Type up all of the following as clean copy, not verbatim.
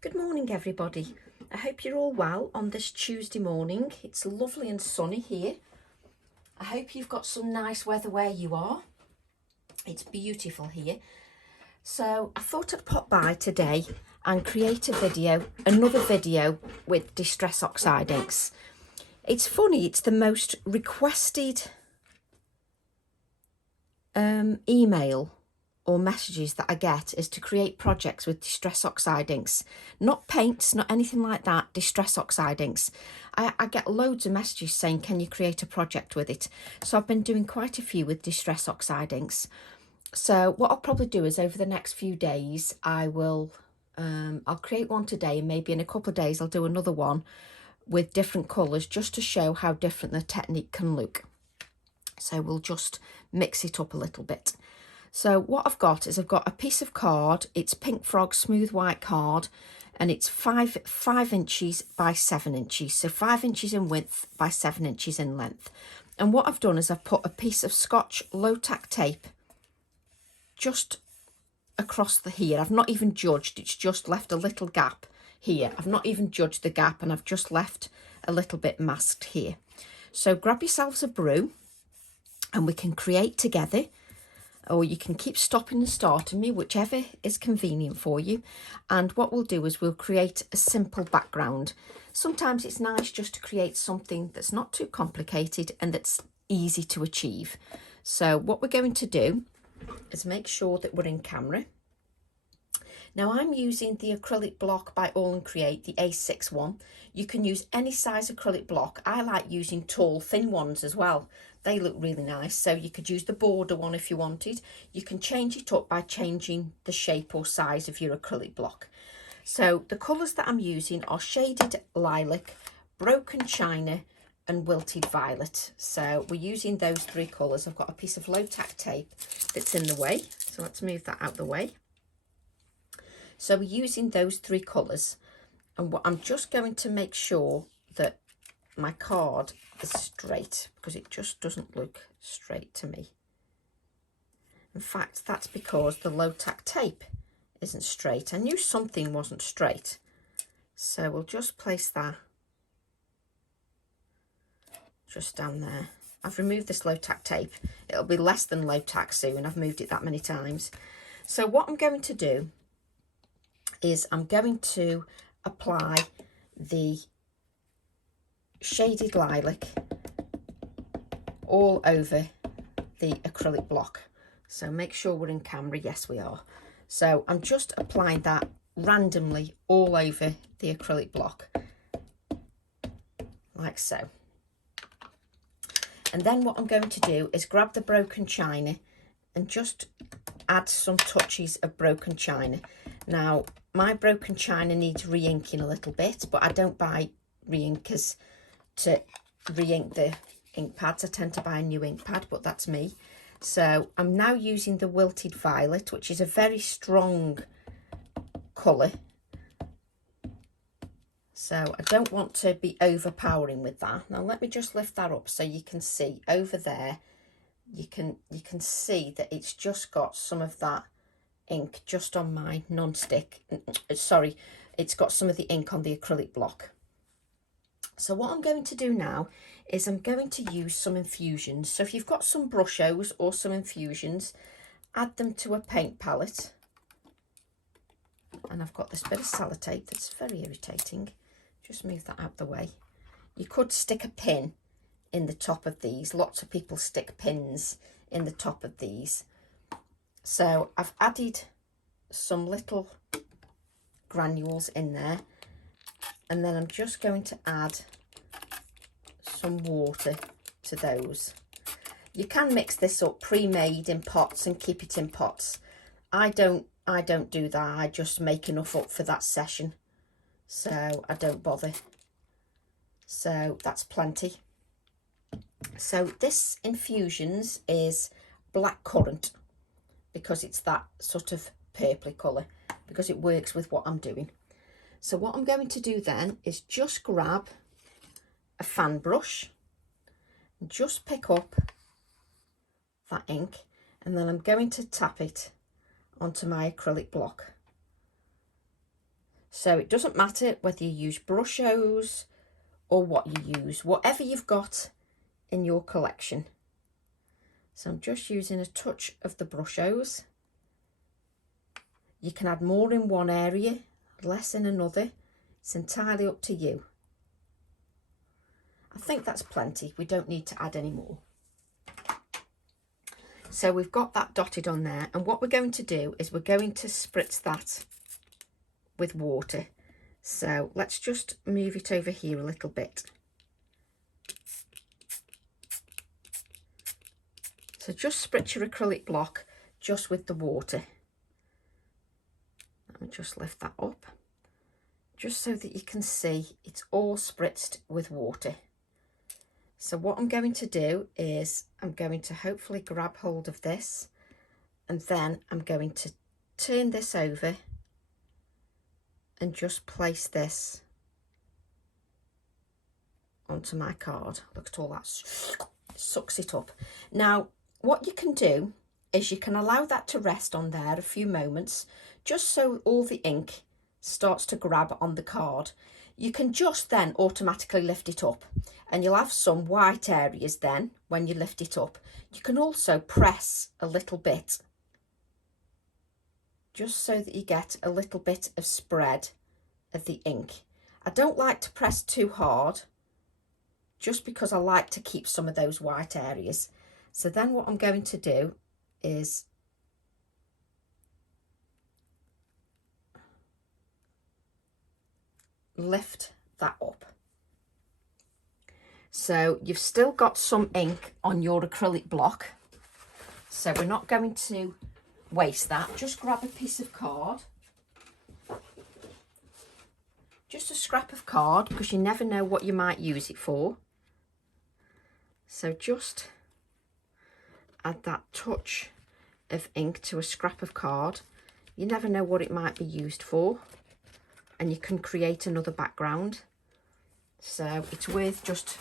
Good morning everybody. I hope you're all well on this Tuesday morning. It's lovely and sunny here. I hope you've got some nice weather where you are. It's beautiful here. So I thought I'd pop by today and create a video, another video with Distress Oxide inks. It's funny, it's the most requested email or messages that I get is to create projects with Distress Oxide inks. Not paints, not anything like that, Distress Oxide inks. I get loads of messages saying, can you create a project with it? So I've been doing quite a few with Distress Oxide inks. So what I'll probably do is over the next few days, I'll create one today, and maybe in a couple of days I'll do another one with different colours just to show how different the technique can look. So we'll just mix it up a little bit. So what I've got is I've got a piece of card. It's Pink Frog smooth white card, and it's 5 inches by 7 inches. So 5 inches in width by 7 inches in length. And what I've done is I've put a piece of Scotch low tack tape just across here. I've not even judged, it's just left a little gap here. I've not even judged the gap, and I've just left a little bit masked here. So grab yourselves a brew and we can create together, or you can keep stopping and starting me, whichever is convenient for you. And what we'll do is we'll create a simple background. Sometimes it's nice just to create something that's not too complicated and that's easy to achieve. So what we're going to do is make sure that we're in camera. Now I'm using the acrylic block by AALL&Create, the A6 one. You can use any size acrylic block. I like using tall, thin ones as well. They look really nice. So you could use the border one if you wanted. You can change it up by changing the shape or size of your acrylic block. So the colours that I'm using are shaded lilac, broken china and wilted violet. So we're using those three colours. I've got a piece of low tack tape that's in the way. So let's move that out the way. So we're using those three colours, and what I'm just going to make sure that my card is straight, because it just doesn't look straight to me. In fact, that's because the low tack tape isn't straight. I knew something wasn't straight. So we'll just place that just down there. I've removed this low tack tape. It'll be less than low tack soon. I've moved it that many times. So what I'm going to do is I'm going to apply the shaded lilac all over the acrylic block. So make sure we're in camera. Yes, we are. So I'm just applying that randomly all over the acrylic block, like so. And then what I'm going to do is grab the broken china and just add some touches of broken china. Now, my broken china needs re-inking a little bit, but I don't buy re-inkers to re-ink the ink pads. I tend to buy a new ink pad, but that's me. So I'm now using the wilted violet, which is a very strong colour. So I don't want to be overpowering with that. Now let me just lift that up so you can see over there. You can see that it's just got some of that ink just on my non-stick. Sorry, it's got some of the ink on the acrylic block. So what I'm going to do now is I'm going to use some infusions. So if you've got some brushos or some infusions, add them to a paint palette. And I've got this bit of sellotape that's very irritating. Just move that out the way. You could stick a pin in the top of these. Lots of people stick pins in the top of these. So I've added some little granules in there, and then I'm just going to add some water to those. You can mix this up pre-made in pots and keep it in pots. I don't do that. I just make enough up for that session, so I don't bother. So that's plenty. So this infusions is black currant, because it's that sort of purpley colour, because it works with what I'm doing. So what I'm going to do then is just grab a fan brush and just pick up that ink, and then I'm going to tap it onto my acrylic block. So it doesn't matter whether you use brushos or what you use, whatever you've got in your collection. So I'm just using a touch of the brushos. You can add more in one area, less in another. It's entirely up to you. I think that's plenty. We don't need to add any more. So we've got that dotted on there, and what we're going to do is we're going to spritz that with water. So let's just move it over here a little bit. So just spritz your acrylic block just with the water. Let me just lift that up, just so that you can see it's all spritzed with water. So what I'm going to do is I'm going to hopefully grab hold of this, and then I'm going to turn this over and just place this onto my card. Look at all that, sucks it up. Now what you can do is you can allow that to rest on there a few moments, just so all the ink starts to grab on the card. You can just then automatically lift it up, and you'll have some white areas then when you lift it up. You can also press a little bit, just so that you get a little bit of spread of the ink. I don't like to press too hard, just because I like to keep some of those white areas. So then what I'm going to do is lift that up. So you've still got some ink on your acrylic block, so we're not going to waste that. Just grab a piece of card, just a scrap of card, because you never know what you might use it for. So just add that touch of ink to a scrap of card. You never know what it might be used for, and you can create another background. So it's worth just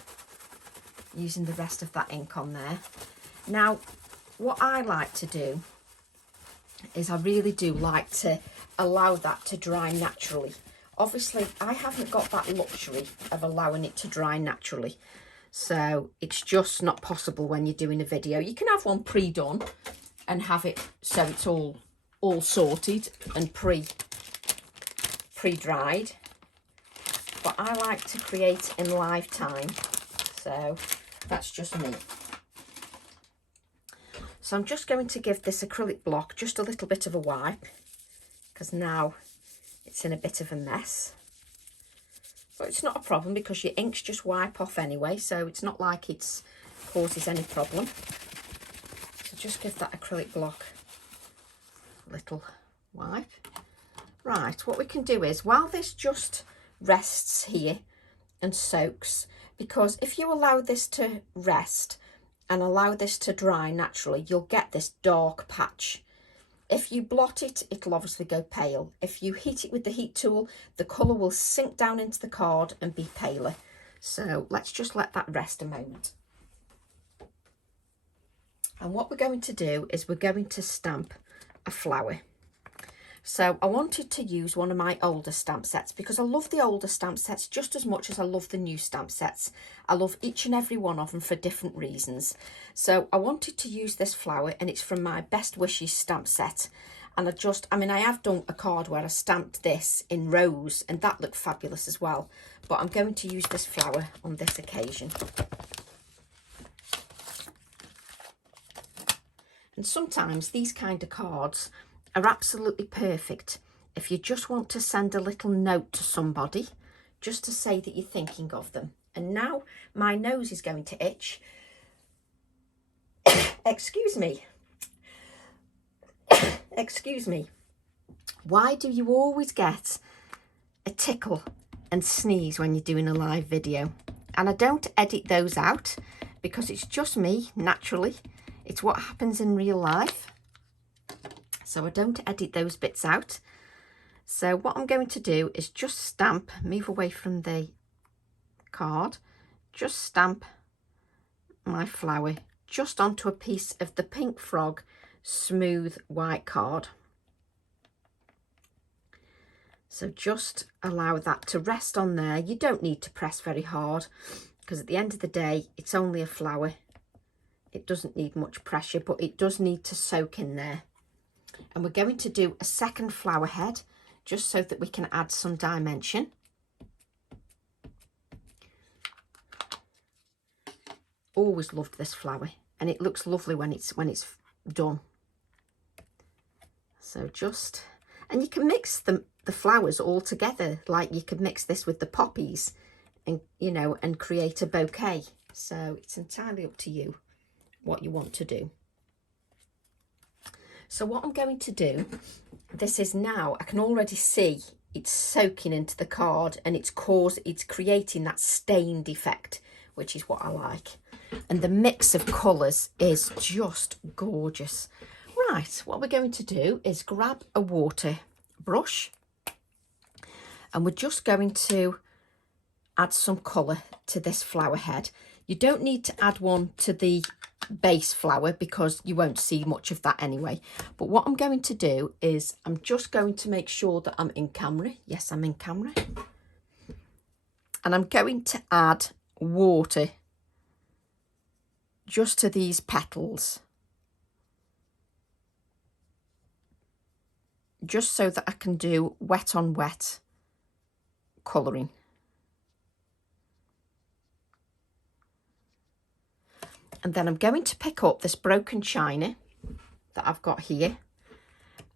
using the rest of that ink on there. Now what I like to do is I really do like to allow that to dry naturally. Obviously I haven't got that luxury of allowing it to dry naturally, so it's just not possible when you're doing a video. You can have one pre-done and have it so it's all sorted and pre-dried, but I like to create in live time, so that's just me. So I'm just going to give this acrylic block just a little bit of a wipe, because now it's in a bit of a mess. But it's not a problem, because your inks just wipe off anyway, so it's not like it causes any problem. So just give that acrylic block a little wipe. Right, what we can do is, while this just rests here and soaks, because if you allow this to rest and allow this to dry naturally, you'll get this dark patch. If you blot it, it'll obviously go pale. If you heat it with the heat tool, the colour will sink down into the card and be paler. So let's just let that rest a moment. And what we're going to do is we're going to stamp a flower. So I wanted to use one of my older stamp sets, because I love the older stamp sets just as much as I love the new stamp sets. I love each and every one of them for different reasons. So I wanted to use this flower, and it's from my Best Wishes stamp set. And I have done a card where I stamped this in rose, and that looked fabulous as well. But I'm going to use this flower on this occasion. And sometimes these kind of cards are absolutely perfect if you just want to send a little note to somebody, just to say that you're thinking of them. And now my nose is going to itch. Excuse me. Excuse me. Why do you always get a tickle and sneeze when you're doing a live video? And I don't edit those out, because it's just me naturally. It's what happens in real life. So I don't edit those bits out. So what I'm going to do is just stamp, move away from the card, just stamp my flower just onto a piece of the Pink Frog smooth white card. So just allow that to rest on there. You don't need to press very hard because at the end of the day, it's only a flower. It doesn't need much pressure, but it does need to soak in there. And we're going to do a second flower head just so that we can add some dimension. Always loved this flower, and it looks lovely when it's done. So just, and you can mix the flowers all together, like you could mix this with the poppies and, you know, and create a bouquet. So it's entirely up to you what you want to do. So what I'm going to do, this is now, I can already see it's soaking into the card, and it's creating that stained effect, which is what I like. And the mix of colours is just gorgeous. Right, what we're going to do is grab a water brush, and we're just going to add some colour to this flower head. You don't need to add one to the base flower because you won't see much of that anyway. But what I'm going to do is I'm just going to make sure that I'm in camera. Yes, I'm in camera. And I'm going to add water just to these petals, just so that I can do wet on wet colouring. And then I'm going to pick up this broken china that I've got here,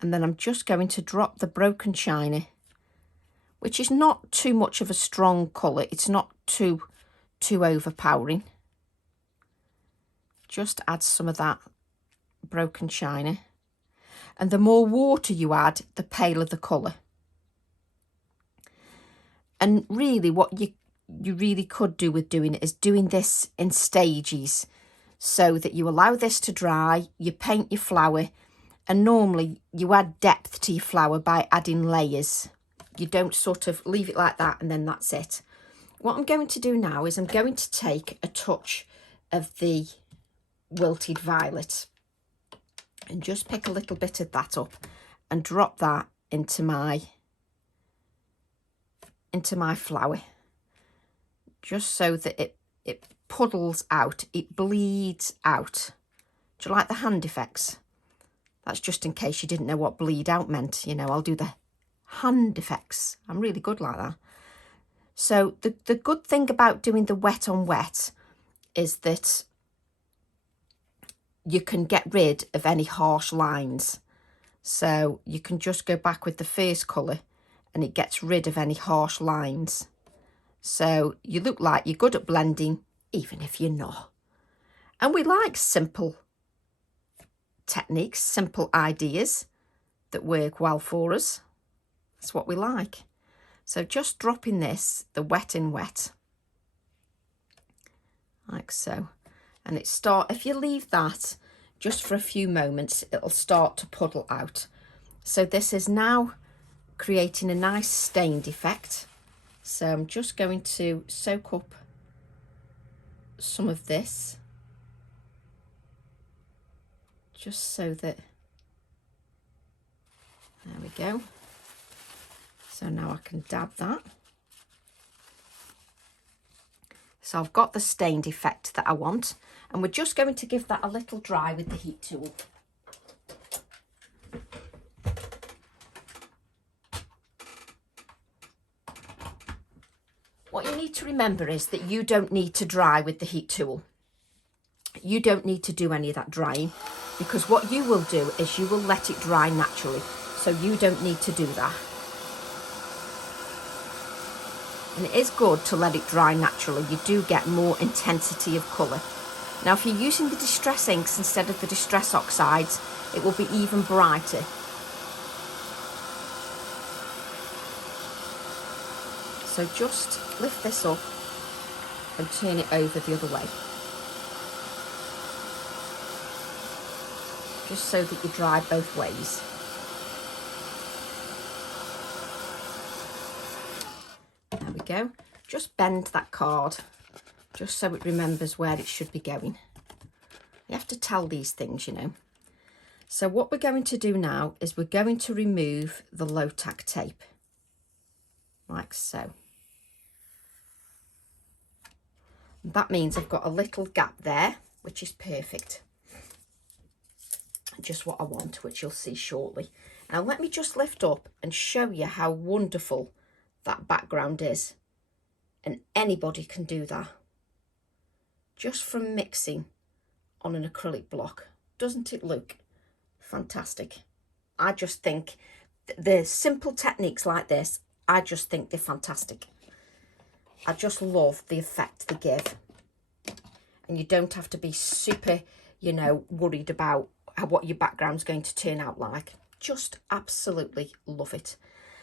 and then I'm just going to drop the broken china, which is not too much of a strong colour. It's not too overpowering. Just add some of that broken china. And the more water you add, the paler the colour. And really what you really could do with doing it is doing this in stages, so that you allow this to dry, you paint your flower, and normally you add depth to your flower by adding layers. You don't sort of leave it like that and then that's it. What I'm going to do now is I'm going to take a touch of the wilted violet and just pick a little bit of that up and drop that into my flower, just so that it puddles out, it bleeds out. Do you like the hand effects? That's just in case you didn't know what bleed out meant. You know, I'll do the hand effects. I'm really good like that. So the good thing about doing the wet on wet is that you can get rid of any harsh lines. So you can just go back with the first colour and it gets rid of any harsh lines. So you look like you're good at blending, even if you're not. And we like simple techniques, simple ideas that work well for us. That's what we like. So just dropping this, the wet in wet, like so. And if you leave that just for a few moments, it'll start to puddle out. So this is now creating a nice stained effect. So I'm just going to soak up some of this, just so that, there we go. So now I can dab that. So I've got the stained effect that I want, and we're just going to give that a little dry with the heat tool. What you need to remember is that you don't need to dry with the heat tool. You don't need to do any of that drying, because what you will do is you will let it dry naturally. So you don't need to do that. And it is good to let it dry naturally. You do get more intensity of colour. Now, if you're using the distress inks instead of the distress oxides, it will be even brighter. So just lift this up and turn it over the other way, just so that you dry both ways. There we go. Just bend that card just so it remembers where it should be going. You have to tell these things, you know. So what we're going to do now is we're going to remove the low tack tape. like so. That means I've got a little gap there, which is perfect. Just what I want, which you'll see shortly. Now let me just lift up and show you how wonderful that background is. And anybody can do that. Just from mixing on an acrylic block. Doesn't it look fantastic? I just think the simple techniques like this, I just think they're fantastic. I just love the effect they give. And you don't have to be super, you know, worried about what your background's going to turn out like. Just absolutely love it.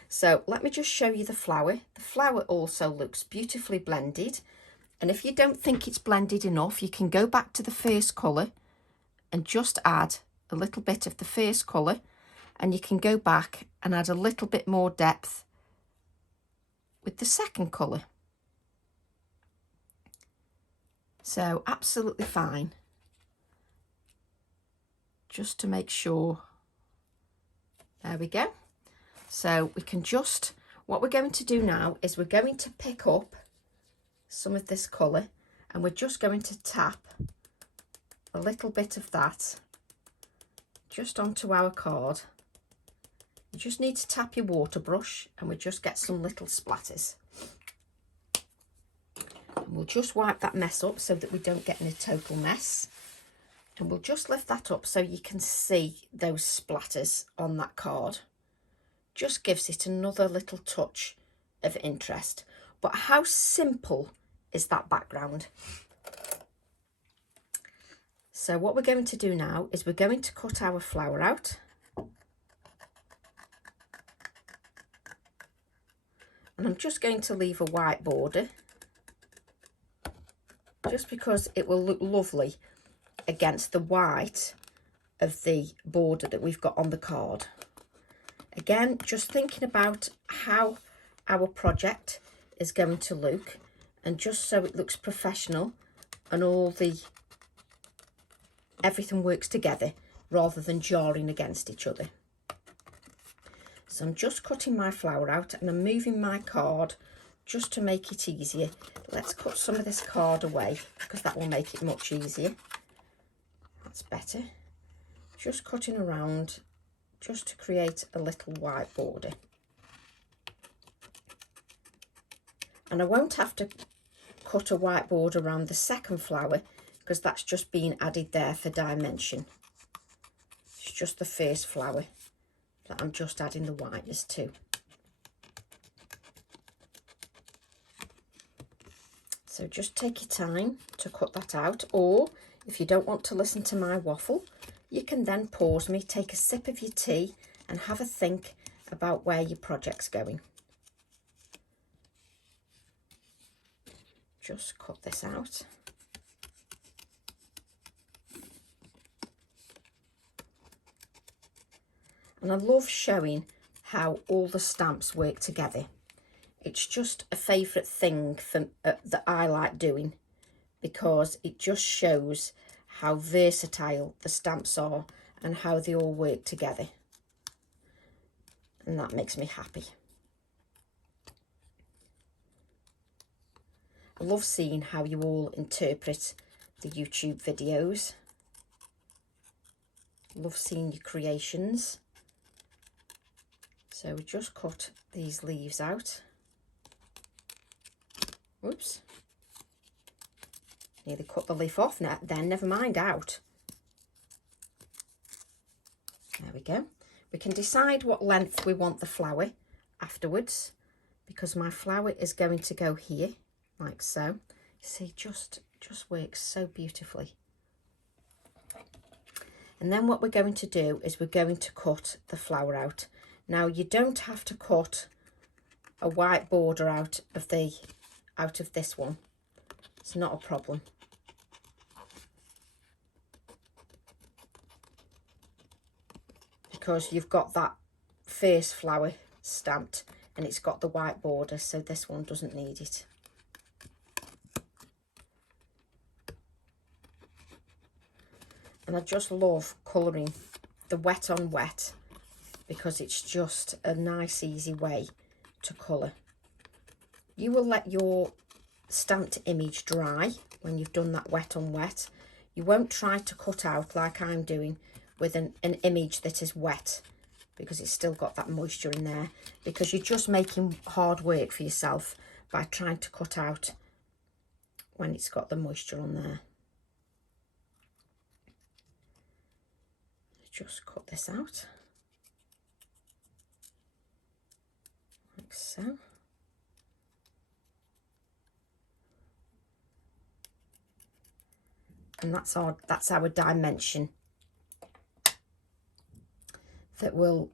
So let me just show you the flower. The flower also looks beautifully blended. And if you don't think it's blended enough, you can go back to the first colour and just add a little bit of the first colour. And you can go back and add a little bit more depth with the second colour. So absolutely fine. Just to make sure. There we go. So we can just, what we're going to do now is we're going to pick up some of this colour and we're just going to tap a little bit of that just onto our card. You just need to tap your water brush and we just get some little splatters. And we'll just wipe that mess up so that we don't get in a total mess. And we'll just lift that up so you can see those splatters on that card. Just gives it another little touch of interest. But how simple is that background? So what we're going to do now is we're going to cut our flower out. And I'm just going to leave a white border, just because it will look lovely against the white of the border that we've got on the card. Again, just thinking about how our project is going to look, and just so it looks professional and everything works together rather than jarring against each other. So I'm just cutting my flower out and I'm moving my card just to make it easier. Let's cut some of this card away because that will make it much easier. That's better. Just cutting around just to create a little white border. And I won't have to cut a white border around the second flower because that's just been added there for dimension. It's just the first flower that I'm just adding the whiteness to. So just take your time to cut that out, or if you don't want to listen to my waffle, you can then pause me, take a sip of your tea and have a think about where your project's going. Just cut this out. And I love showing how all the stamps work together. It's just a favourite thing that I like doing, because it just shows how versatile the stamps are and how they all work together. And that makes me happy. I love seeing how you all interpret the YouTube videos. Love seeing your creations. So we just cut these leaves out. Whoops. Nearly cut the leaf off now, then never mind out. There we go. We can decide what length we want the flower afterwards, because my flower is going to go here, like so. See, just works so beautifully. And then what we're going to do is we're going to cut the flower out. Now you don't have to cut a white border out of this one. It's not a problem. Because you've got that first flower stamped and it's got the white border, so this one doesn't need it. And I just love colouring the wet on wet, because it's just a nice easy way to colour. You will let your stamped image dry when you've done that wet on wet. You won't try to cut out like I'm doing with an image that is wet, because it's still got that moisture in there, because you're just making hard work for yourself by trying to cut out when it's got the moisture on there. Just cut this out like so. And that's our dimension that will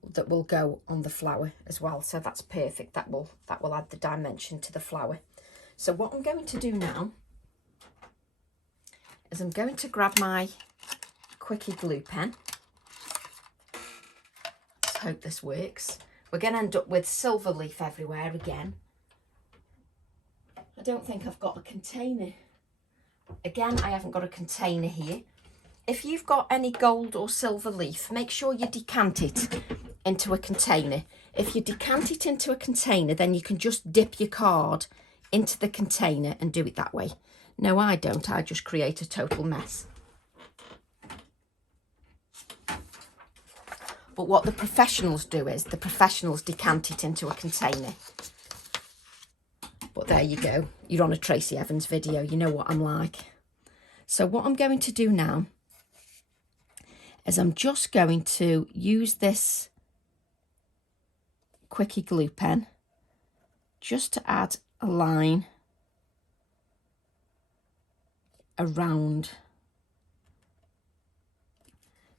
go on the flower as well. So that's perfect. That will add the dimension to the flower. So what I'm going to do now is I'm going to grab my quickie glue pen. Let's hope this works. We're going to end up with silver leaf everywhere again. I don't think I've got a container. Again, I haven't got a container here. If you've got any gold or silver leaf, make sure you decant it into a container. If you decant it into a container, then you can just dip your card into the container and do it that way. No, I don't. I just create a total mess. But what the professionals do is the professionals decant it into a container. But there you go. You're on a Tracy Evans video. You know what I'm like. So what I'm going to do now is I'm just going to use this quickie glue pen just to add a line around.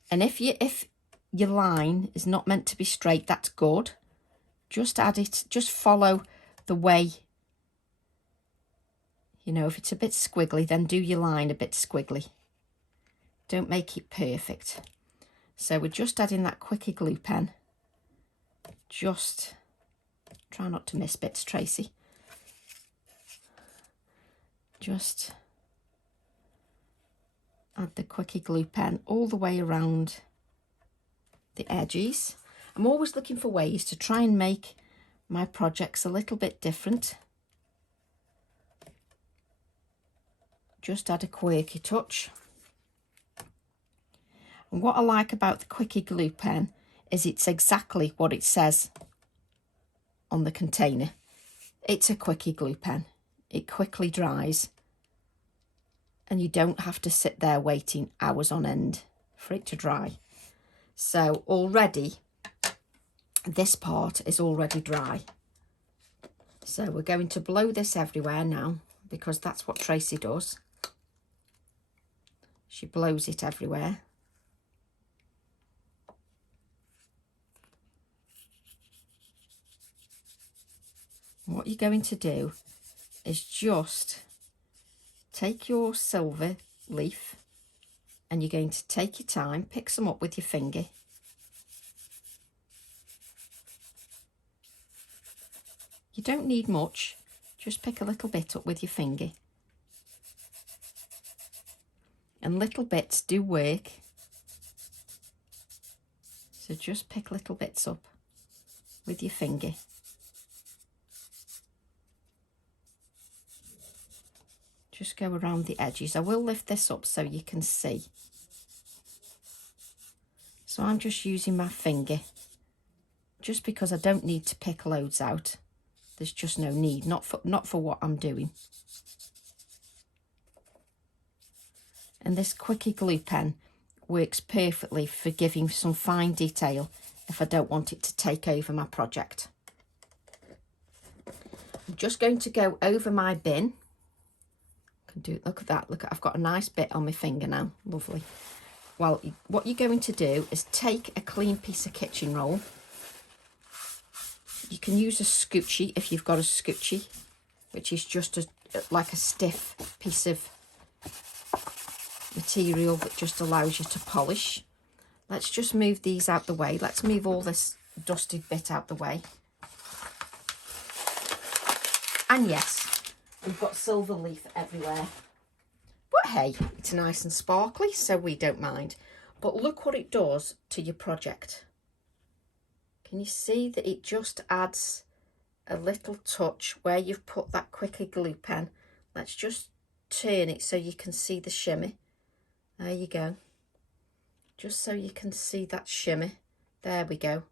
And if your line is not meant to be straight, that's good. Just add it, just follow the way. You know, if it's a bit squiggly, then do your line a bit squiggly. Don't make it perfect. So we're just adding that quickie glue pen. Just try not to miss bits, Tracy. Just add the quickie glue pen all the way around the edges. I'm always looking for ways to try and make my projects a little bit different. Just add a quirky touch. And what I like about the quickie glue pen is it's exactly what it says on the container. It's a quickie glue pen. It quickly dries and you don't have to sit there waiting hours on end for it to dry. So already this part is already dry. So we're going to blow this everywhere now, because that's what Tracy does. She blows it everywhere. What you're going to do is just take your silver leaf and you're going to take your time, pick some up with your finger. You don't need much, just pick a little bit up with your finger. And little bits do work. So just pick little bits up with your finger. Just go around the edges. I will lift this up so you can see. So I'm just using my finger, just because I don't need to pick loads out. There's just no need, not for what I'm doing. And this quickie glue pen works perfectly for giving some fine detail if I don't want it to take over my project. I'm just going to go over my bin. Look at that, I've got a nice bit on my finger now, lovely. Well, what you're going to do is take a clean piece of kitchen roll. You can use a scoochie if you've got a scoochie, which is just like a stiff piece of material that just allows you to polish. Let's just move these out the way. Let's move all this dusted bit out the way. And yes, we've got silver leaf everywhere. But hey, it's nice and sparkly, so we don't mind. But look what it does to your project. Can you see that it just adds a little touch where you've put that quickie glue pen. Let's just turn it so you can see the shimmer. There you go. Just so you can see that shimmer. There we go.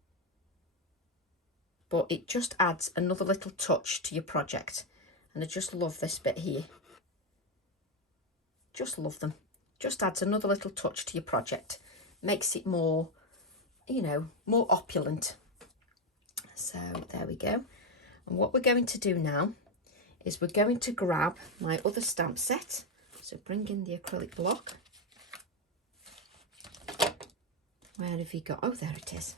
But it just adds another little touch to your project. And I just love this bit here. Just love them. Just adds another little touch to your project. Makes it more, you know, more opulent. So there we go. And what we're going to do now is we're going to grab my other stamp set. So bring in the acrylic block. Where have you got? Oh, there it is.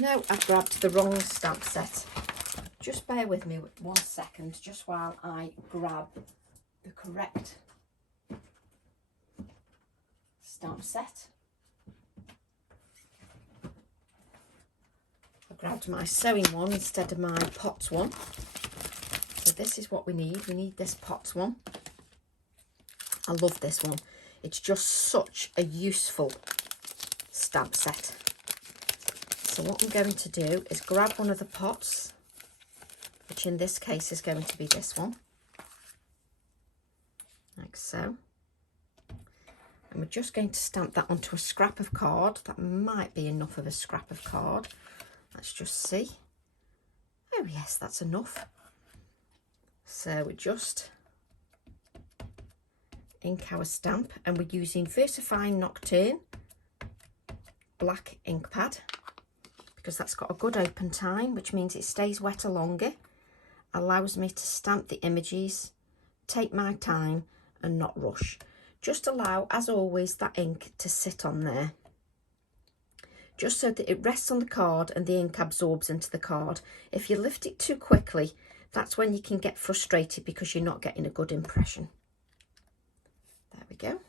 No, I've grabbed the wrong stamp set. Just bear with me 1 second, just while I grab the correct stamp set. I grabbed my sewing one instead of my pots one. So this is what we need. We need this pots one. I love this one. It's just such a useful stamp set. So what I'm going to do is grab one of the pots, which in this case is going to be this one, like so. And we're just going to stamp that onto a scrap of card. That might be enough of a scrap of card. Let's just see. Oh yes, that's enough. So we just ink our stamp, and we're using VersaFine Nocturne black ink pad, because that's got a good open time, which means it stays wetter longer, allows me to stamp the images, take my time and not rush. Just allow, as always, that ink to sit on there, just so that it rests on the card and the ink absorbs into the card. If you lift it too quickly, that's when you can get frustrated because you're not getting a good impression. There we go.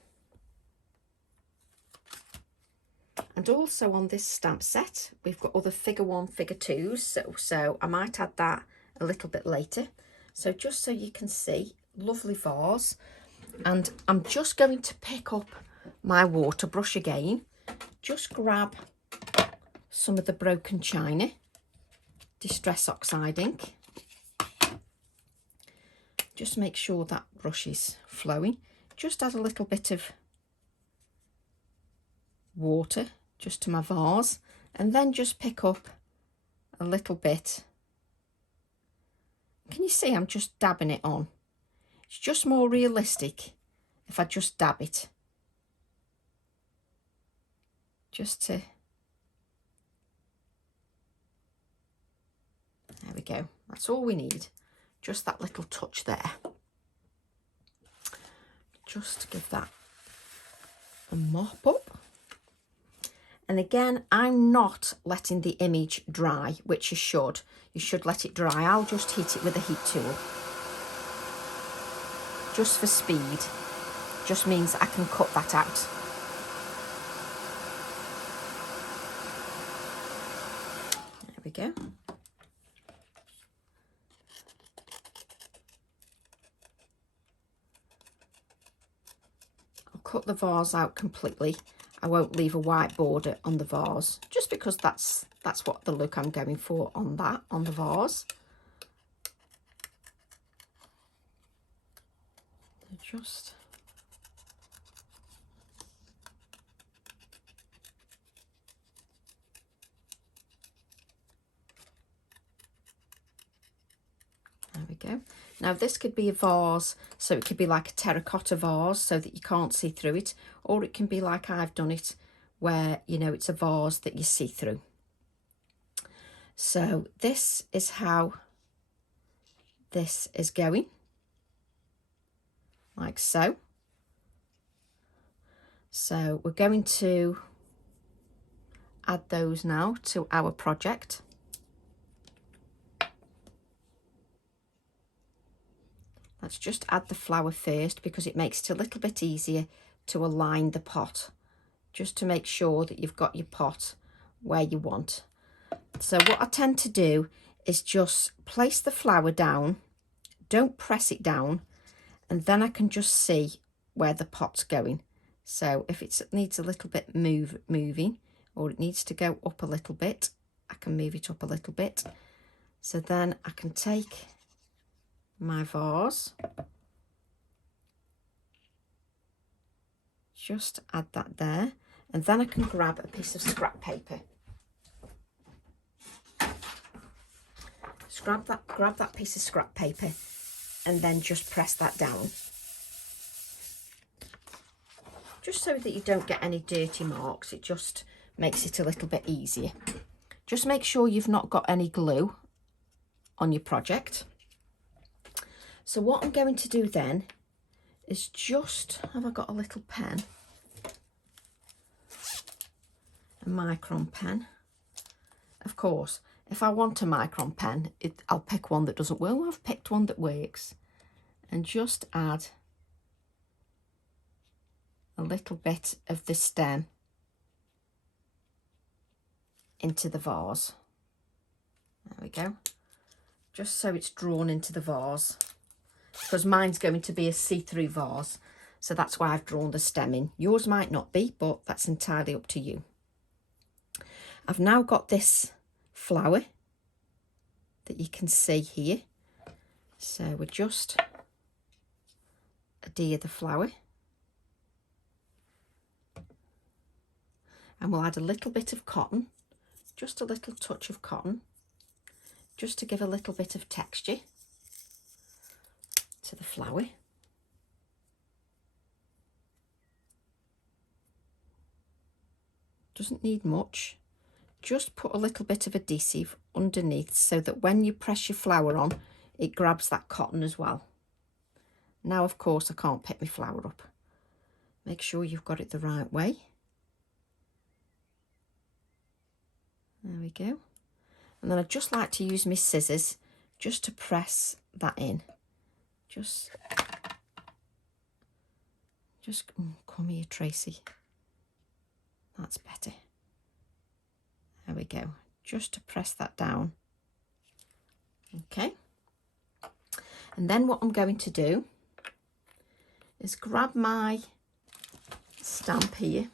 And also on this stamp set, we've got other figure 1, figure 2s, so I might add that a little bit later. So just so you can see, lovely vase. And I'm just going to pick up my water brush again. Just grab some of the broken china, Distress Oxide ink. Just make sure that brush is flowing. Just add a little bit of water just to my vase, and then just pick up a little bit. Can you see I'm just dabbing it on? It's just more realistic if I just dab it. Just to... There we go. That's all we need. Just that little touch there. Just give that a mop up. And again, I'm not letting the image dry, which you should. You should let it dry. I'll just heat it with a heat tool. Just for speed. Just means I can cut that out. There we go. I'll cut the vase out completely. I won't leave a white border on the vase, just because that's what the look I'm going for on the vase. Just there we go. Now this could be a vase, so it could be like a terracotta vase so that you can't see through it, or it can be like I've done it where, you know, it's a vase that you see through. So this is how this is going, like so. So we're going to add those now to our project. Let's just add the flower first, because it makes it a little bit easier to align the pot, just to make sure that you've got your pot where you want. So what I tend to do is just place the flower down, don't press it down, and then I can just see where the pot's going. So if it needs a little bit moving, or it needs to go up a little bit, I I can move it up a little bit. So then I can take my vase, just add that there, and then I can grab a piece of scrap paper. Grab that piece of scrap paper and then just press that down. Just so that you don't get any dirty marks, it just makes it a little bit easier. Just make sure you've not got any glue on your project. So what I'm going to do then is just, have I got a little pen? A micron pen. Of course, if I want a micron pen, I'll pick one that doesn't work. Well, I've picked one that works. And just add a little bit of the stem into the vase. There we go. Just so it's drawn into the vase. Because mine's going to be a see-through vase. So that's why I've drawn the stem in. Yours might not be, but that's entirely up to you. I've now got this flower that you can see here. So we're just adhere the flower. And we'll add a little bit of cotton, just a little touch of cotton, just to give a little bit of texture to the flower. Doesn't need much. Just put a little bit of adhesive underneath so that when you press your flower on, it grabs that cotton as well. Now, of course, I can't pick my flower up. Make sure you've got it the right way. There we go. And then I'd just like to use my scissors just to press that in. Just come here, Tracy. That's better. There we go. Just to press that down. Okay. And then what I'm going to do is grab my stamp here.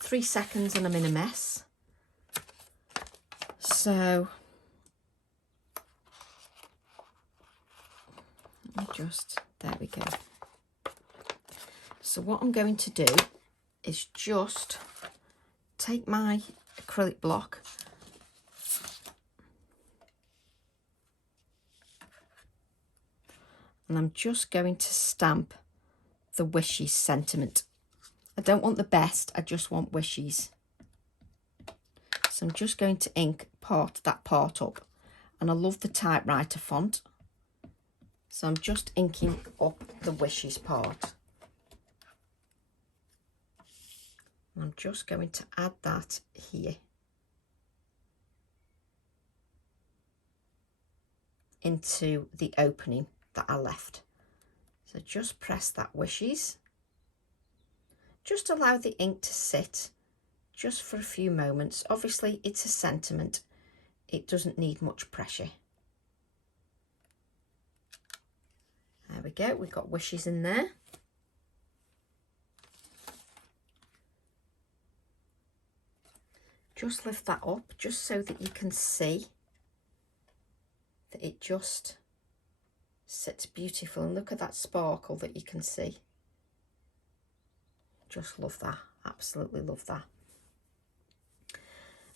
3 seconds and I'm in a mess. So there we go. So what I'm going to do is just take my acrylic block and I'm just going to stamp the wishy sentiment. I don't want the best, I just want wishies. So I'm just going to ink that part up, and I love the typewriter font. So I'm just inking up the wishes part. I'm just going to add that here into the opening that I left. So just press that wishes. Just allow the ink to sit just for a few moments. Obviously it's a sentiment. It doesn't need much pressure. There we go, we've got wishes in there. Just lift that up just so that you can see that it just sits beautiful, and look at that sparkle that you can see. Just love that, absolutely love that.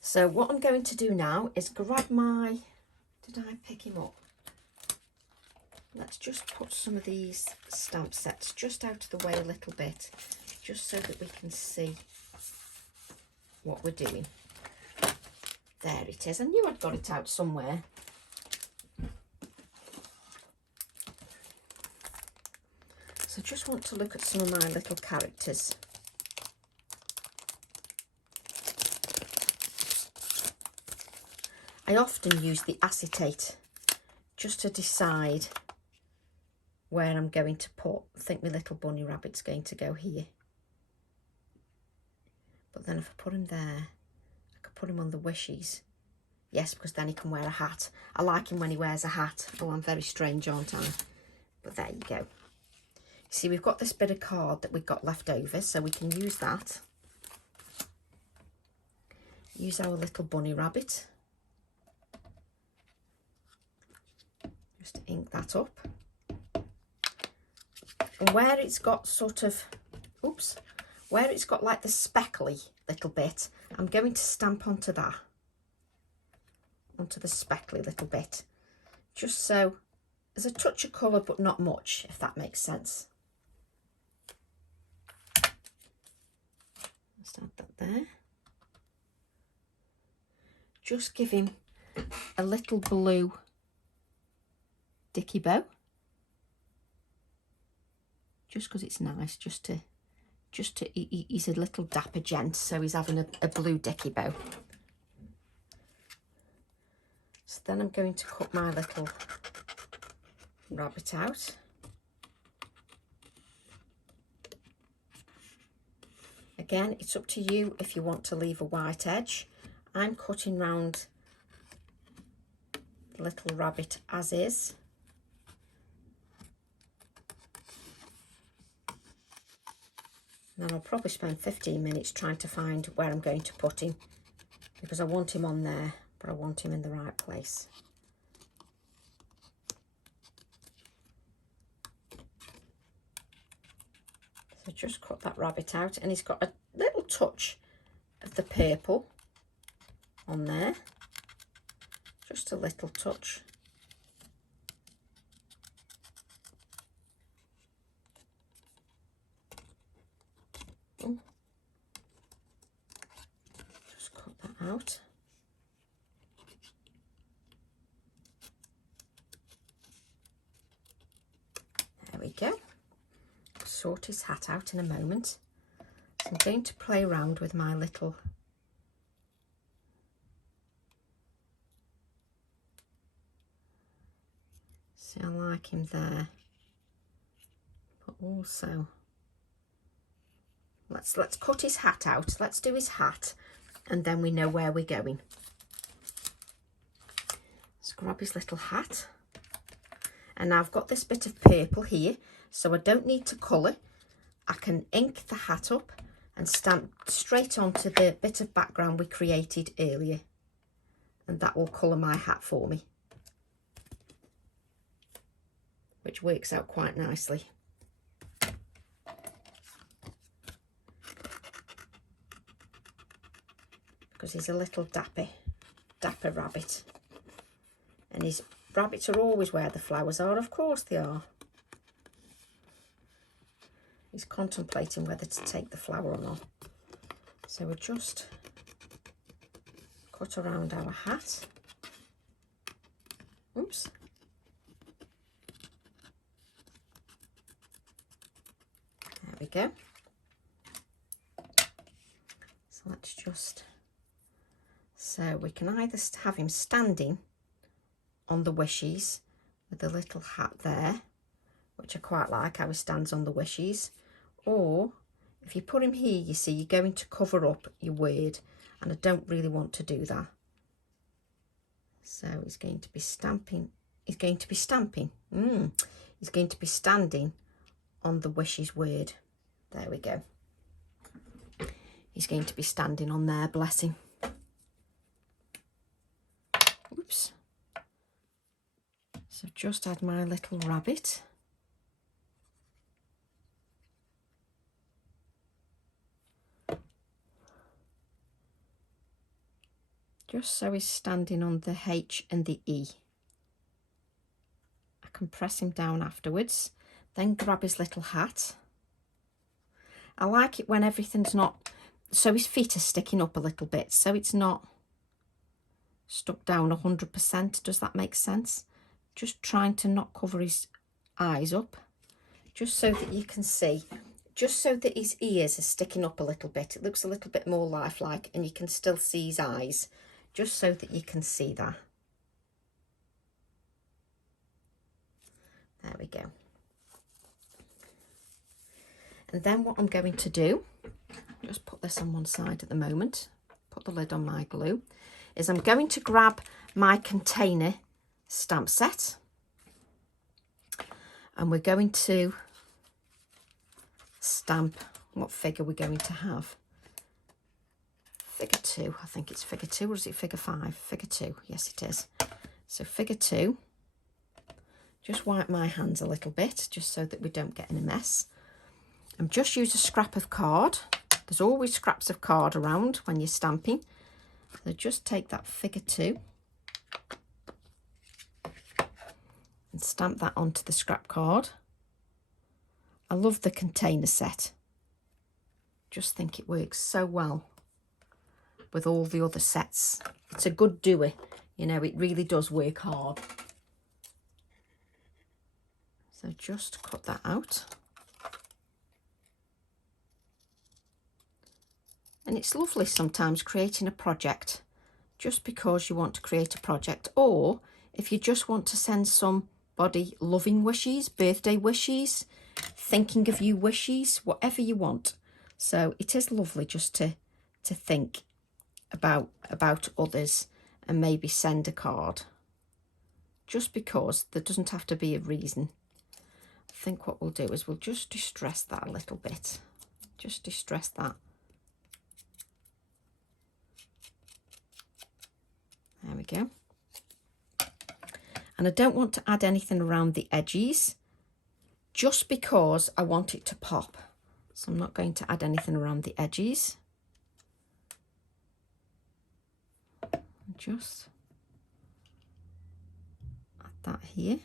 So what I'm going to do now is grab my, did I pick him up? Let's just put some of these stamp sets just out of the way a little bit, just so that we can see what we're doing. There it is. I knew I'd got it out somewhere. So I just want to look at some of my little characters. I often use the acetate just to decide where I'm going to put. I think my little bunny rabbit's going to go here. But then if I put him there, I could put him on the wishes. Yes, because then he can wear a hat. I like him when he wears a hat. Oh, I'm very strange, aren't I? But there you go. See, we've got this bit of card that we've got left over, so we can use that. use our little bunny rabbit. Just ink that up. And where it's got sort of, oops, where it's got like the speckly little bit, I'm going to stamp onto that, onto the speckly little bit, just so there's a touch of colour but not much, if that makes sense. Just add that there. Just give him a little blue dicky bow, just because it's nice, he's a little dapper gent, so he's having a blue dicky bow. So then I'm going to cut my little rabbit out. Again, it's up to you if you want to leave a white edge. I'm cutting round the little rabbit as is. And I'll probably spend 15 minutes trying to find where I'm going to put him, because I want him on there, but I want him in the right place. So just cut that rabbit out, and he's got a little touch of the purple on there, just a little touch. Just cut that out. There we go. Sort his hat out in a moment. So I'm going to play around with my little see, I like him there, but also let's cut his hat out. Let's do his hat, and then we know where we're going. Let's grab his little hat, and now I've got this bit of purple here, so I don't need to colour. I can ink the hat up and stamp straight onto the bit of background we created earlier, and that will colour my hat for me, which works out quite nicely. Because he's a little dapper rabbit, and his rabbits are always where the flowers are. Of course they are. He's contemplating whether to take the flower or not. So we'll just cut around our hat. Oops. There we go. So let's just, so we can either have him standing on the wishies with the little hat there, which I quite like how he stands on the wishies, or if you put him here, you see, you're going to cover up your word, and I don't really want to do that. So he's going to be stamping, he's going to be standing on the wishes word. There we go. He's going to be standing on there, bless him. Oops. So just add my little rabbit. Just so he's standing on the H and the E. I can press him down afterwards, then grab his little hat. I like it when everything's not, so his feet are sticking up a little bit, so it's not stuck down 100%. Does that make sense? Just trying to not cover his eyes up, just so that you can see, just so that his ears are sticking up a little bit. It looks a little bit more lifelike, and you can still see his eyes, just so that you can see that. There we go. And then what I'm going to do, just put this on one side at the moment, put the lid on my glue, is I'm going to grab my container stamp set, and we're going to stamp what figure we're going to have. figure 2. I think it's figure 2, or is it figure 5? Figure 2. Yes, it is. So figure 2. Just wipe my hands a little bit, just so that we don't get in a mess. And just use a scrap of card. There's always scraps of card around when you're stamping. So just take that figure 2 and stamp that onto the scrap card. I love the container set. Just think it works so well with all the other sets. It's a good doer, you know, it really does work hard. So just cut that out. And it's lovely sometimes creating a project just because you want to create a project, or if you just want to send somebody loving wishes, birthday wishes, thinking of you wishes, whatever you want. So it is lovely just to think about others and maybe send a card, just because there doesn't have to be a reason. I think what we'll do is we'll just distress that a little bit. Just distress that. There we go. And I don't want to add anything around the edges, just because I want it to pop. So I'm not going to add anything around the edges. Just add that here,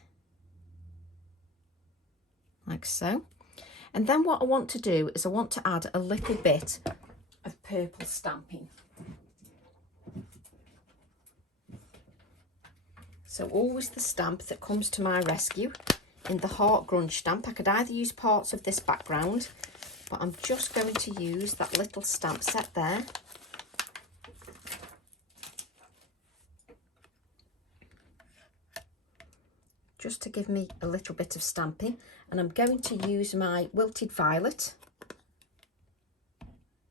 like so. And then what I want to do is I want to add a little bit of purple stamping. So always the stamp that comes to my rescue in the Heart Grunge stamp. I could either use parts of this background, but I'm just going to use that little stamp set there. Just to give me a little bit of stamping. And I'm going to use my Wilted Violet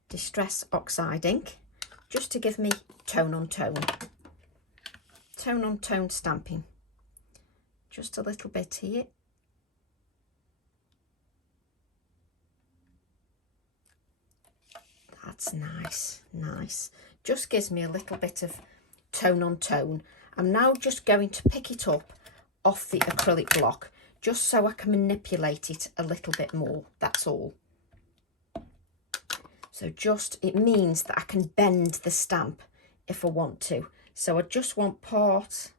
Distress Oxide ink, just to give me tone on tone stamping. Just a little bit here. That's nice, nice. Just gives me a little bit of tone on tone. I'm now just going to pick it up off the acrylic block, just so I can manipulate it a little bit more, that's all. So just, it means that I can bend the stamp if I want to. So I just want part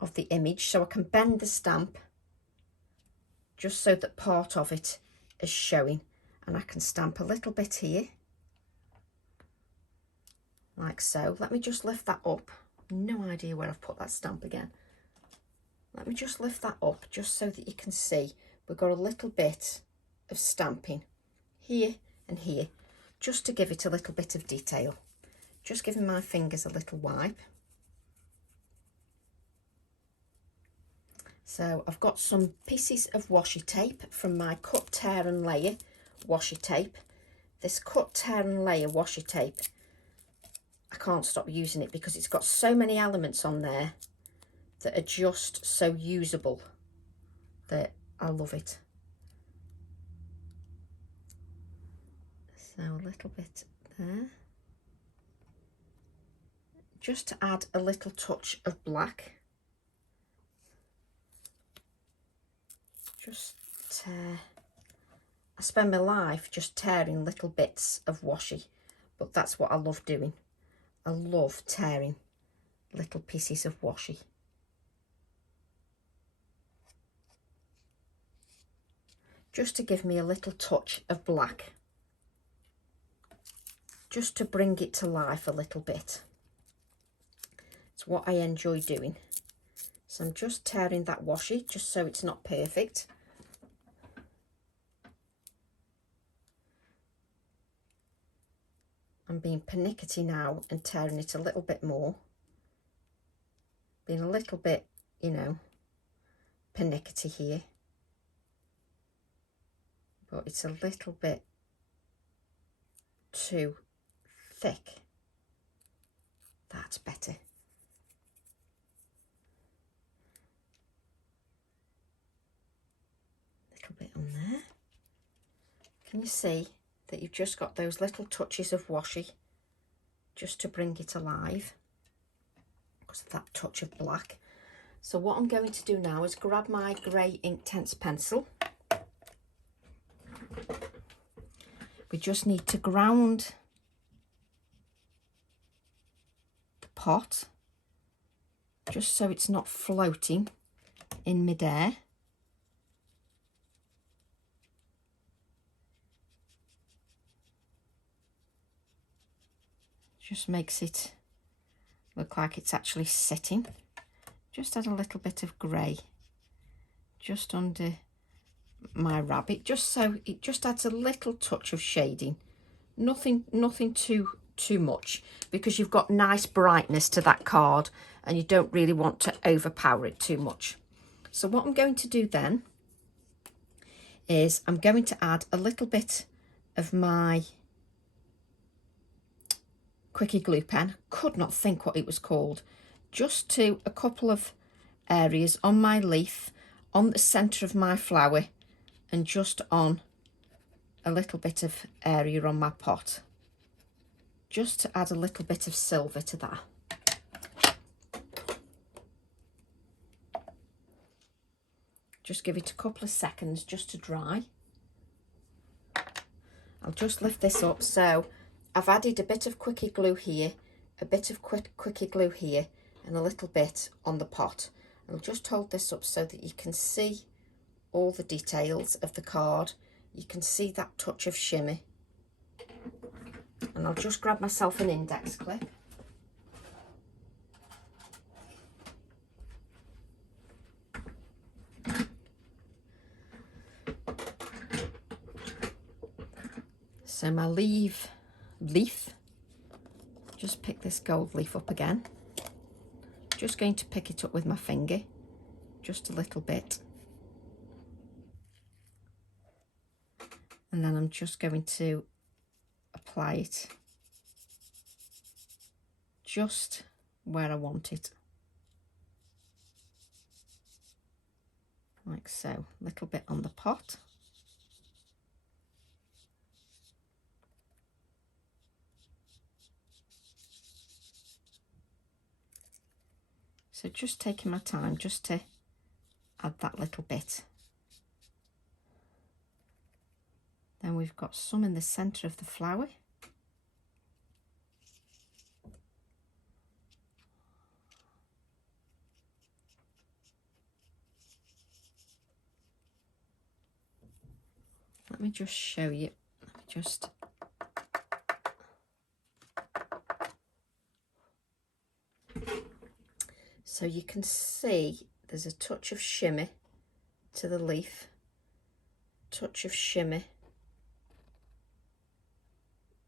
of the image, so I can bend the stamp just so that part of it is showing. And I can stamp a little bit here, like so. Let me just lift that up. No idea where I've put that stamp again. Let me just lift that up just so that you can see we've got a little bit of stamping here and here, just to give it a little bit of detail. Just giving my fingers a little wipe. So I've got some pieces of washi tape from my Cut, Tear and Layer washi tape. This Cut, Tear and Layer washi tape, I can't stop using it because it's got so many elements on there that are just so usable that I love it. So a little bit there, just to add a little touch of black. Just tear. I spend my life just tearing little bits of washi, but that's what I love doing. I love tearing little pieces of washi. Just to give me a little touch of black, just to bring it to life a little bit. It's what I enjoy doing. So I'm just tearing that washi just so it's not perfect. I'm being pernickety now and tearing it a little bit more. Being a little bit, you know, pernickety here. But it's a little bit too thick. That's better. Little bit on there. Can you see that you've just got those little touches of washi just to bring it alive because of that touch of black. So what I'm going to do now is grab my grey Inktense pencil. We just need to ground the pot just so it's not floating in midair. Just makes it look like it's actually sitting. Just add a little bit of grey just under my rabbit, just so it just adds a little touch of shading. Nothing too much, because you've got nice brightness to that card and you don't really want to overpower it too much. So what I'm going to do then is I'm going to add a little bit of my Quickie glue pen, could not think what it was called, just to a couple of areas on my leaf, on the centre of my flower, and just on a little bit of area on my pot, just to add a little bit of silver to that. Just give it a couple of seconds just to dry. I'll just lift this up. So I've added a bit of Quickie glue here, a bit of Quickie glue here, and a little bit on the pot. I'll just hold this up so that you can see all the details of the card. You can see that touch of shimmy. And I'll just grab myself an index clip. So my leaf, just pick this gold leaf up again. Just going to pick it up with my finger, just a little bit. And then I'm just going to apply it just where I want it. Like so, a little bit on the pot. So just taking my time just to add that little bit. Then we've got some in the centre of the flower. Let me just show you. Let me just... So you can see there's a touch of shimmy to the leaf, touch of shimmy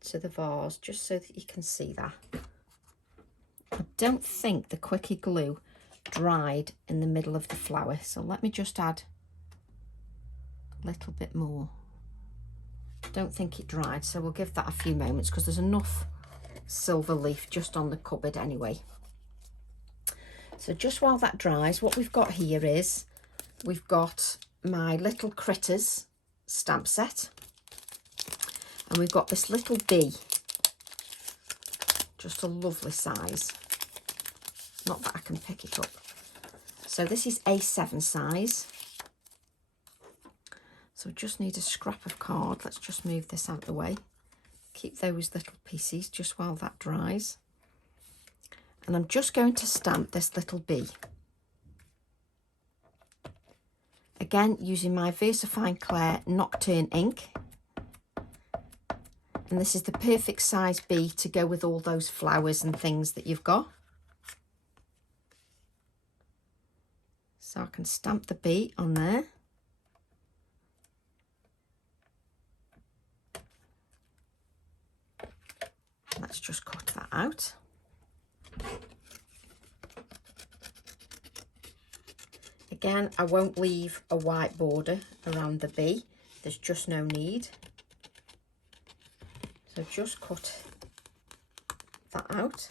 to the vase, just so that you can see that. I don't think the Quickie glue dried in the middle of the flower, so let me just add a little bit more. Don't think it dried, so we'll give that a few moments because there's enough silver leaf just on the cupboard anyway. So just while that dries, what we've got here is we've got my little critters stamp set, and we've got this little bee, just a lovely size. Not that I can pick it up. So this is A7 size. So we just need a scrap of card. Let's just move this out of the way. Keep those little pieces just while that dries. And I'm just going to stamp this little bee. Again, using my VersaFine Clair Nocturne ink. And this is the perfect size bee to go with all those flowers and things that you've got. So I can stamp the bee on there. Let's just cut that out. Again, I won't leave a white border around the bee. There's just no need. So just cut that out.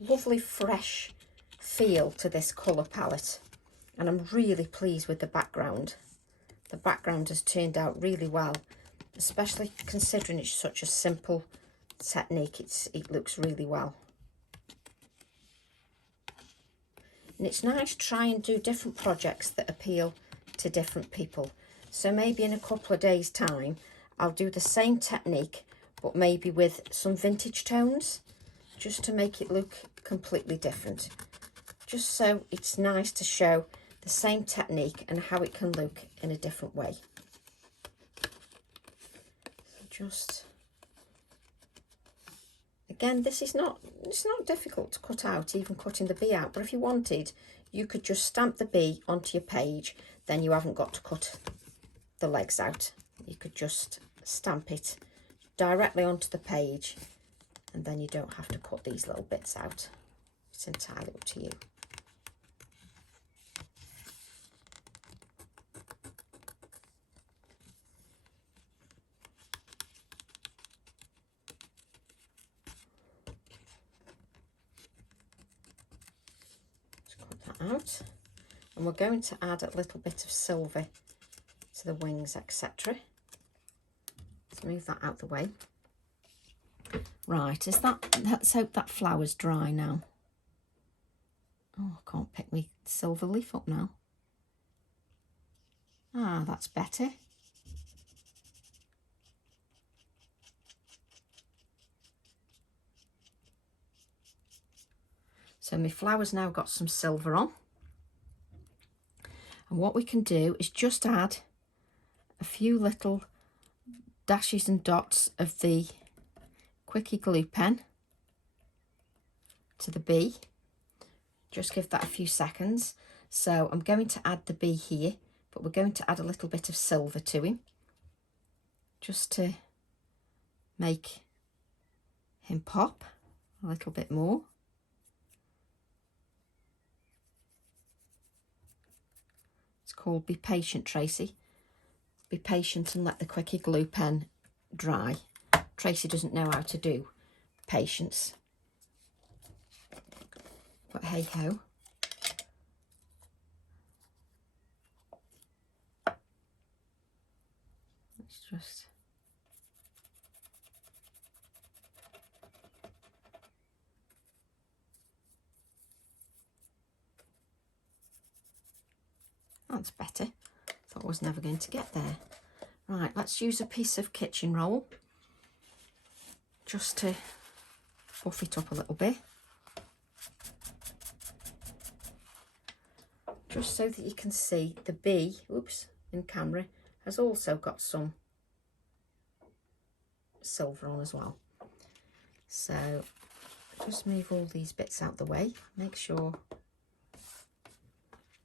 lovely fresh feel to this colour palette, and I'm really pleased with the background. The background has turned out really well, especially considering it's such a simple technique. It looks really well. And it's nice to try and do different projects that appeal to different people. So maybe in a couple of days' time, I'll do the same technique, but maybe with some vintage tones, just to make it look completely different. Just so it's nice to show the same technique and how it can look in a different way. Just, again, it's not difficult to cut out, even cutting the bee out, but if you wanted, you could just stamp the bee onto your page, then you haven't got to cut the legs out. You could just stamp it directly onto the page, and then you don't have to cut these little bits out. It's entirely up to you. Out, and we're going to add a little bit of silver to the wings, etc. Let's move that out the way. Right, let's hope that flower's dry now. Oh, I can't pick my silver leaf up now. Ah, that's better. So my flower's now got some silver on. And what we can do is just add a few little dashes and dots of the quickie glue pen to the bee. Just give that a few seconds. So I'm going to add the bee here, but we're going to add a little bit of silver to him, just to make him pop a little bit more. It's called Be Patient, Tracy. Be patient and let the quickie glue pen dry. Tracy doesn't know how to do patience, but hey ho. Let's just that's better. Thought I was never going to get there. Right, let's use a piece of kitchen roll just to buff it up a little bit. Just so that you can see the bee, oops, in camera, has also got some silver on as well. So just move all these bits out the way. Make sure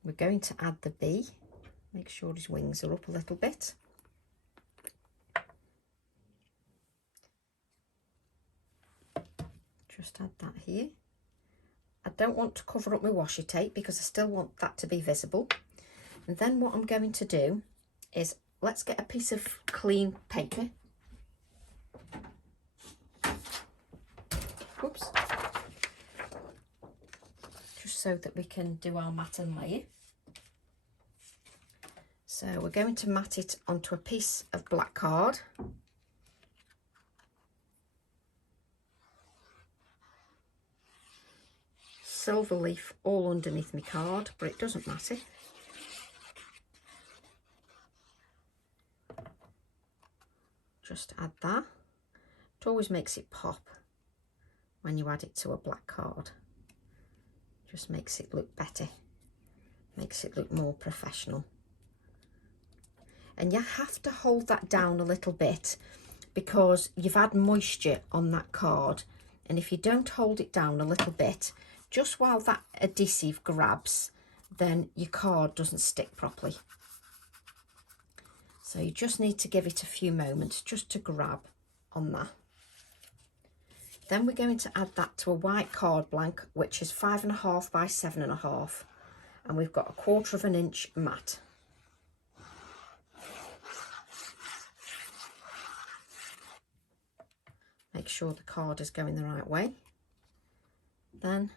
we're going to add the bee. Make sure his wings are up a little bit. Just add that here. I don't want to cover up my washi tape because I still want that to be visible. And then what I'm going to do is, let's get a piece of clean paper. Oops. Just so that we can do our mat and layer. So we're going to mat it onto a piece of black card. Silver leaf all underneath my card, but it doesn't matter. Just add that. It always makes it pop when you add it to a black card. Just makes it look better, makes it look more professional. And you have to hold that down a little bit because you've had moisture on that card, and if you don't hold it down a little bit, just while that adhesive grabs, then your card doesn't stick properly. So you just need to give it a few moments just to grab on that. Then we're going to add that to a white card blank, which is 5.5 by 7.5, and we've got 1/4 inch mat. Make sure the card is going the right way. Then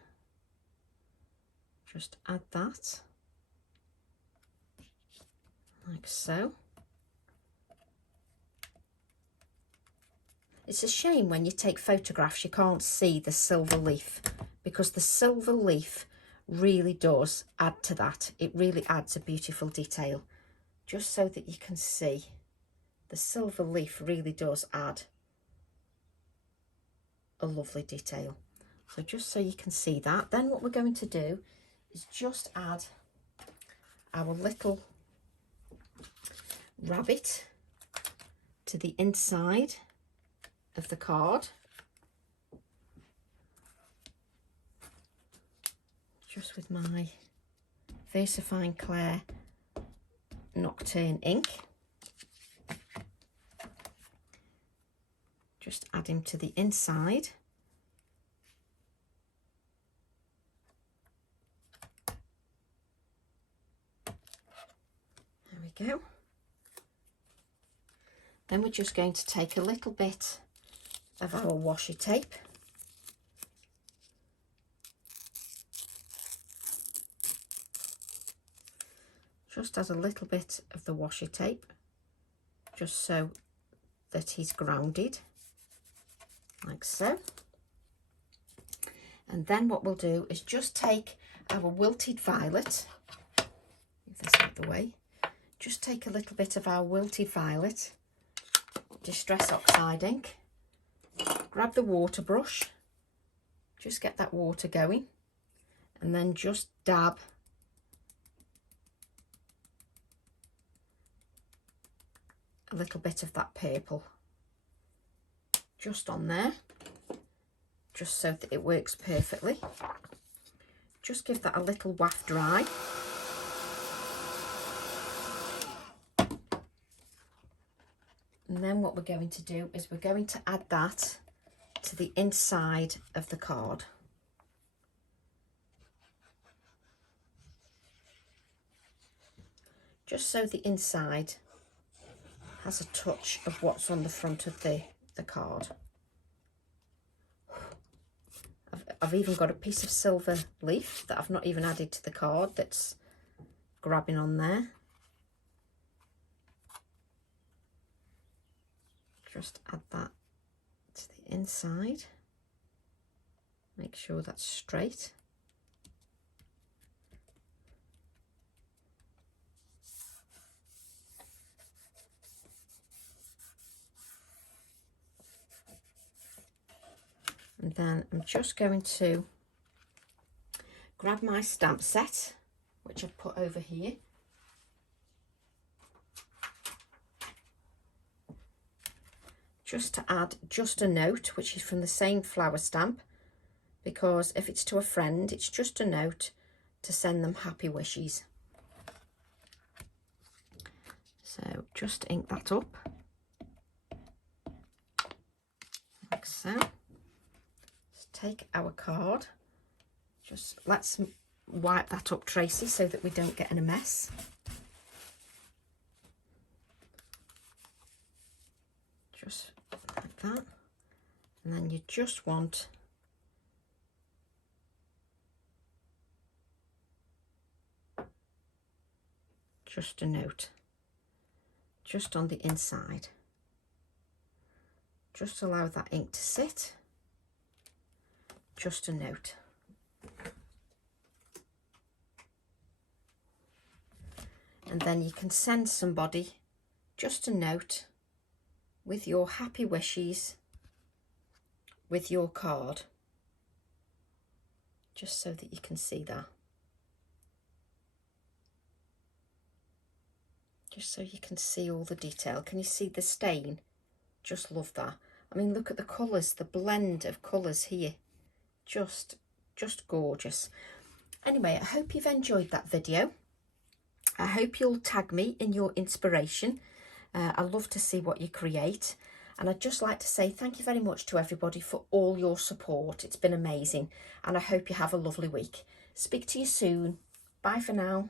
just add that like so. It's a shame when you take photographs you can't see the silver leaf, because the silver leaf really does add to that. It really adds a beautiful detail. Just so that you can see, the silver leaf really does add a lovely detail. So just so you can see that, then what we're going to do is just add our little rabbit to the inside of the card. Just with my VersaFine Clair Nocturne ink. Just add him to the inside. There we go. Then we're just going to take a little bit of our washi tape. Just add a little bit of the washi tape, just so that he's grounded, like so. And then what we'll do is just take our wilted violet, move this out of the way, just take a little bit of our wilted violet, Distress Oxide ink, grab the water brush, just get that water going, and then just dab a little bit of that purple just on there, just so that it works perfectly. Just give that a little waft dry. And then what we're going to do is we're going to add that to the inside of the card. Just so the inside has a touch of what's on the front of the card. I've even got a piece of silver leaf that I've not even added to the card that's grabbing on there. Just add that to the inside. Make sure that's straight. And then I'm just going to grab my stamp set, which I've put over here. Just to add just a note, which is from the same flower stamp, because if it's to a friend, it's just a note to send them happy wishes. So just ink that up, like so. Let's take our card, just let's wipe that up, Tracy, so that we don't get in a mess. Just like that, and then you just want just a note just on the inside. Just allow that ink to sit, just a note. And then you can send somebody just a note with your happy wishes with your card, just so that you can see that. Just so you can see all the detail. Can you see the stain? Just love that. I mean, look at the colours, the blend of colours here. Just gorgeous. Anyway, I hope you've enjoyed that video. I hope you'll tag me in your inspiration. I love to see what you create. And I'd just like to say thank you very much to everybody for all your support. It's been amazing. And I hope you have a lovely week. Speak to you soon. Bye for now.